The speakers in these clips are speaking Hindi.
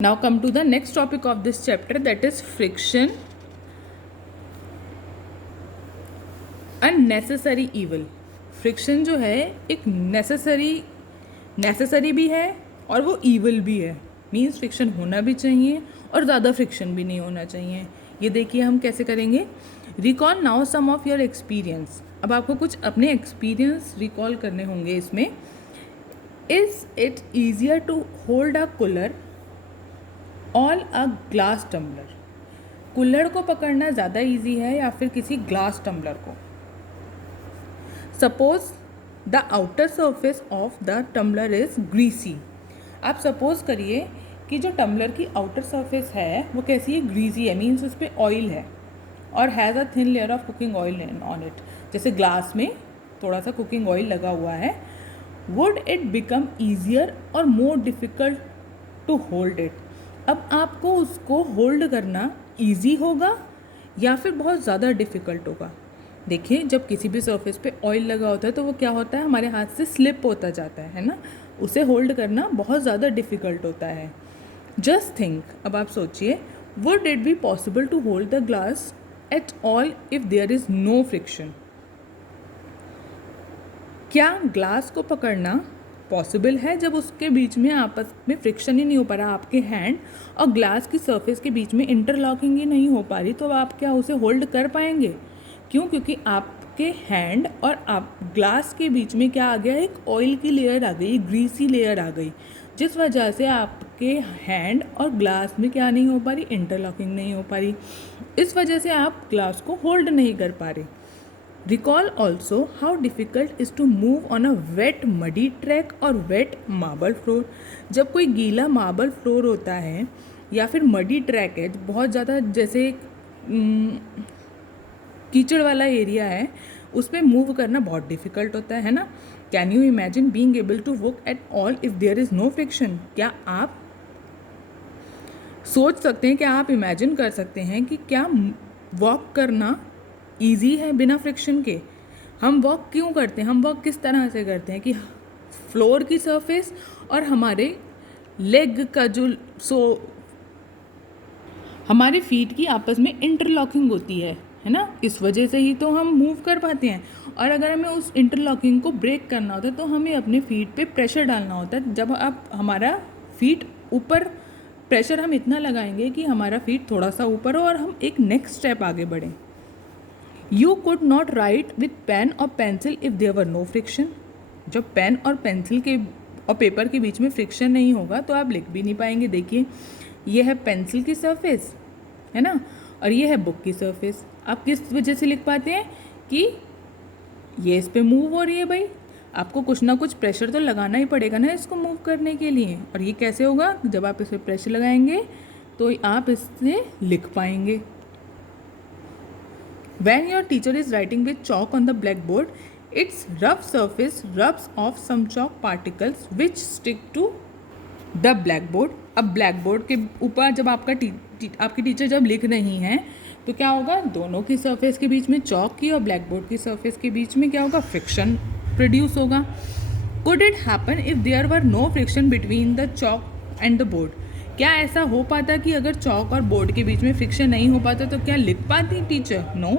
Now come to the next topic of this chapter, that is friction, unnecessary evil. Friction जो है एक नेसेसरी भी है और वो ईवल भी है. मीन्स फ्रिक्शन होना भी चाहिए और ज़्यादा फ्रिक्शन भी नहीं होना चाहिए. ये देखिए हम कैसे करेंगे. Recall now some of your experience. अब आपको कुछ अपने एक्सपीरियंस रिकॉल करने होंगे इसमें. Is it easier to hold a cooler or a glass tumbler. कुल्हड़ को पकड़ना ज़्यादा इजी है या फिर किसी ग्लास टम्बलर को. Suppose the outer surface of the tumbler is greasy. आप सपोज करिए कि जो टम्बलर की आउटर सरफेस है वो कैसी है, ग्रीसी है. मीन्स उस पर ऑयल है और has a thin layer of cooking oil on it. जैसे ग्लास में थोड़ा सा कुकिंग ऑयल लगा हुआ है. वुड इट बिकम ईजियर और more difficult to hold it. अब आपको उसको होल्ड करना इजी होगा या फिर बहुत ज़्यादा डिफ़िकल्ट होगा. देखिए जब किसी भी सरफेस पे ऑयल लगा होता है तो वो क्या होता है, हमारे हाथ से स्लिप होता जाता है ना. उसे होल्ड करना बहुत ज़्यादा डिफ़िकल्ट होता है. जस्ट थिंक, अब आप सोचिए, would it be possible to hold the glass at all if there is no friction. क्या ग्लास को पकड़ना पॉसिबल है जब उसके बीच में आपस में फ्रिक्शन ही नहीं हो पा रहा. आपके हैंड और ग्लास की सरफेस के बीच में इंटरलॉकिंग ही नहीं हो पा रही, तो आप क्या उसे होल्ड कर पाएंगे. क्यों? क्योंकि आपके हैंड और आप ग्लास के बीच में क्या आ गया, एक ऑयल की लेयर आ गई, ग्रीसी लेयर आ गई, जिस वजह से आपके हैंड और ग्लास में क्या नहीं हो पा रही, इंटरलॉकिंग नहीं हो पा रही. इस वजह से आप ग्लास को होल्ड नहीं कर पा रहे. Recall also how difficult is to move on a wet muddy track or wet marble floor. जब कोई गीला मार्बल फ्लोर होता है या फिर मडी ट्रैक है, बहुत ज़्यादा जैसे कीचड़ वाला एरिया है, उस पर मूव करना बहुत डिफ़िकल्ट होता है ना. Can you imagine being able to walk at all if there is no friction. क्या आप सोच सकते हैं, क्या आप इमेजिन कर सकते हैं कि क्या वॉक करना ईजी है बिना फ्रिक्शन के. हम वॉक क्यों करते हैं, हम वॉक किस तरह से करते हैं कि फ्लोर की सरफेस और हमारे लेग का जो हमारे फीट की आपस में इंटरलॉकिंग होती है ना. इस वजह से ही तो हम मूव कर पाते हैं. और अगर हमें उस इंटरलॉकिंग को ब्रेक करना होता है तो हमें अपने फीट पे प्रेशर डालना होता है. जब आप हमारा फीट ऊपर, प्रेशर हम इतना लगाएंगे कि हमारा फीट थोड़ा सा ऊपर हो और हम एक नेक्स्ट स्टेप आगे बढ़ें. You could not write with pen or pencil if there were no friction. जब पेन और पेंसिल के और पेपर के बीच में फ्रिक्शन नहीं होगा तो आप लिख भी नहीं पाएंगे. देखिए ये है पेंसिल की सरफेस है ना, और ये है बुक की सरफेस. आप किस वजह से लिख पाते हैं कि ये इस पर मूव हो रही है. भाई आपको कुछ ना कुछ प्रेशर तो लगाना ही पड़ेगा ना इसको मूव करने के लिए. और ये कैसे होगा, जब आप इस पर प्रेशर लगाएंगे तो आप इससे लिख पाएंगे. When your teacher is writing with chalk on the blackboard, its rough surface rubs off some chalk particles which stick to the blackboard. अब blackboard के ऊपर जब आपकी टीचर जब लिख रही हैं तो क्या होगा, दोनों की सरफेस के बीच में, चॉक की और ब्लैकबोर्ड की सरफेस के बीच में क्या होगा, फ्रिक्शन प्रोड्यूस होगा. Could it happen if there were no friction between the chalk and the board? क्या ऐसा हो पाता कि अगर चॉक और बोर्ड के बीच में फ्रिक्शन नहीं हो पाता तो क्या लिख पाती teacher. No.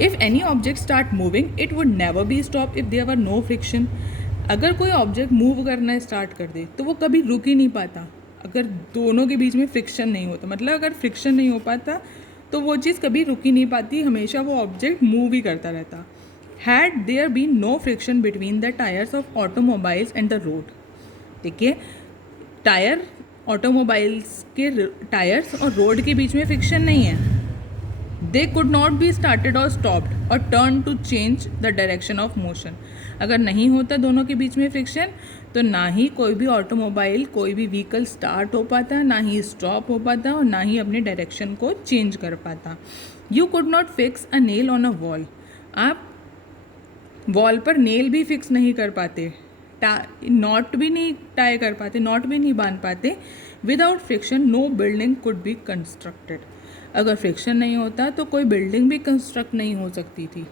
If any object start moving it would never be stop if there were no friction. अगर कोई ऑब्जेक्ट मूव करना स्टार्ट कर दे तो वो कभी रुक ही नहीं पाता अगर दोनों के बीच में फ्रिक्शन नहीं होता. मतलब अगर फ्रिक्शन नहीं हो पाता तो वो चीज़ कभी रुक ही नहीं पाती, हमेशा वो ऑब्जेक्ट मूव ही करता रहता. Had there been no friction between the tyres of automobiles and the road. देखिए टायर, ऑटोमोबाइल्स के टायर्स और रोड के बीच में फ्रिक्शन नहीं है. They could not be started और स्टॉप्ड और turn to change the direction of motion. अगर नहीं होता दोनों के बीच में फ्रिक्शन तो ना ही कोई भी ऑटोमोबाइल, कोई भी व्हीकल स्टार्ट हो पाता, ना ही स्टॉप हो पाता और ना ही अपने डायरेक्शन को चेंज कर पाता. You could not fix a nail on a wall. आप वॉल पर नेल भी फिक्स नहीं कर पाते, नॉट भी नहीं टाई कर पाते, नॉट भी नहीं बांध पाते. Without friction no building could be constructed. अगर फ्रिक्शन नहीं होता तो कोई बिल्डिंग भी कंस्ट्रक्ट नहीं हो सकती थी.